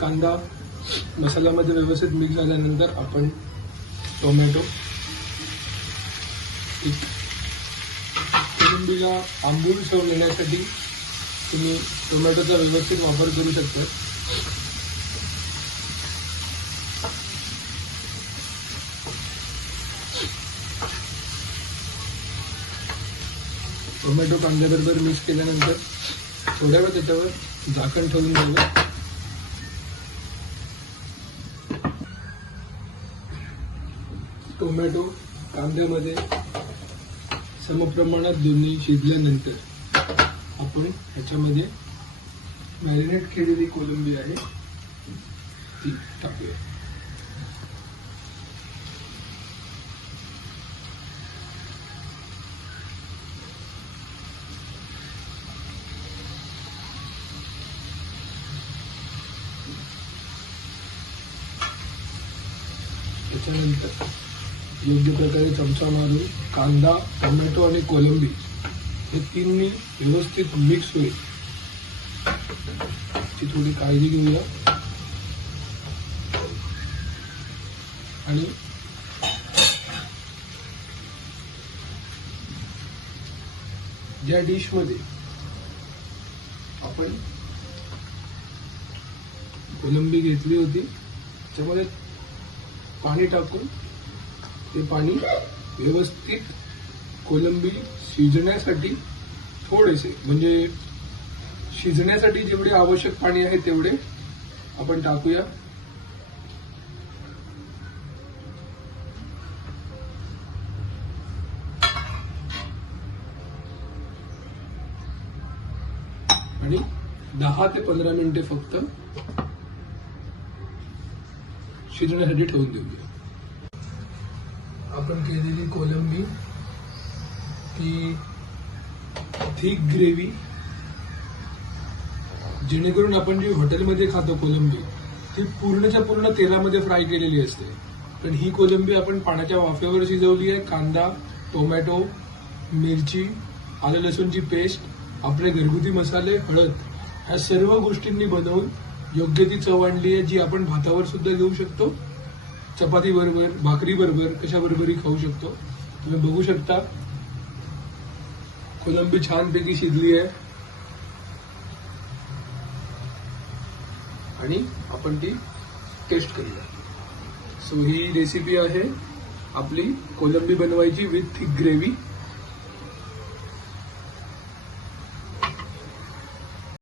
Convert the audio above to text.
कांदा मसाल्यामध्ये व्यवस्थित मिक्स झाल्यानंतर आपण टोमॅटो, कोलंबीला आंबूल चव येण्यासाठी तुम्ही टोमॅटोचा व्यवस्थित वापर करू शकता. टोमॅटो कांद्याबरोबर मिक्स केल्यानंतर थोड्या वेळ त्याच्यावर झाकण ठेवून द्यावं. टोमॅटो कांद्यामध्ये समप्रमाणात दोन्ही शिजल्यानंतर आपण ह्याच्यामध्ये मॅरिनेट केलेली कोलंबी आहे ती टाकूया. त्याच्यानंतर योग्य प्रकारे चमचा मारून कांदा, टोमॅटो आणि कोलंबी हे तिन्ही व्यवस्थित मिक्स होईल ती थोडी काळजी घेऊया. आणि ज्या डिशमध्ये आपण कोलंबी घेतली होती त्याच्यामध्ये पाणी टाकून ते पाणी व्यवस्थित कोलंबी शिजण्यासाठी थोडेसे म्हणजे शिजण्यासाठी जेवढे आवश्यक पाणी आहे तेवढे आपण टाकूया. आणि 10 ते 15 मिनिटे फक्त शिजण्यासाठी ठेवून देऊया. आपण केलेली कोलंबी ती थिक ग्रेव्ही, जेणेकरून आपण जी हॉटेलमध्ये खातो कोलंबी ती पूर्णच्या पूर्ण तेलामध्ये फ्राय केलेली असते, पण ही कोलंबी आपण पाण्याच्या वाफेवर शिजवली आहे. कांदा, टोमॅटो, मिरची, आलं लसूणची पेस्ट, आपले घरगुती मसाले, हळद ह्या सर्व गोष्टींनी बनवून योग्य ती चव आणली आहे, जी आपण भातावर सुद्धा घेऊ शकतो, चपाती बरोबर, भाकरी बरोबर, कशाबरोबरही खाऊ शकतो. तुम्ही बघू शकता कोलंबी छानपैकी शिजली आहे आणि आपण ती टेस्ट करूया. सो ही रेसिपी आहे आपली कोलंबी बनवायची विथ थिक ग्रेव्ही.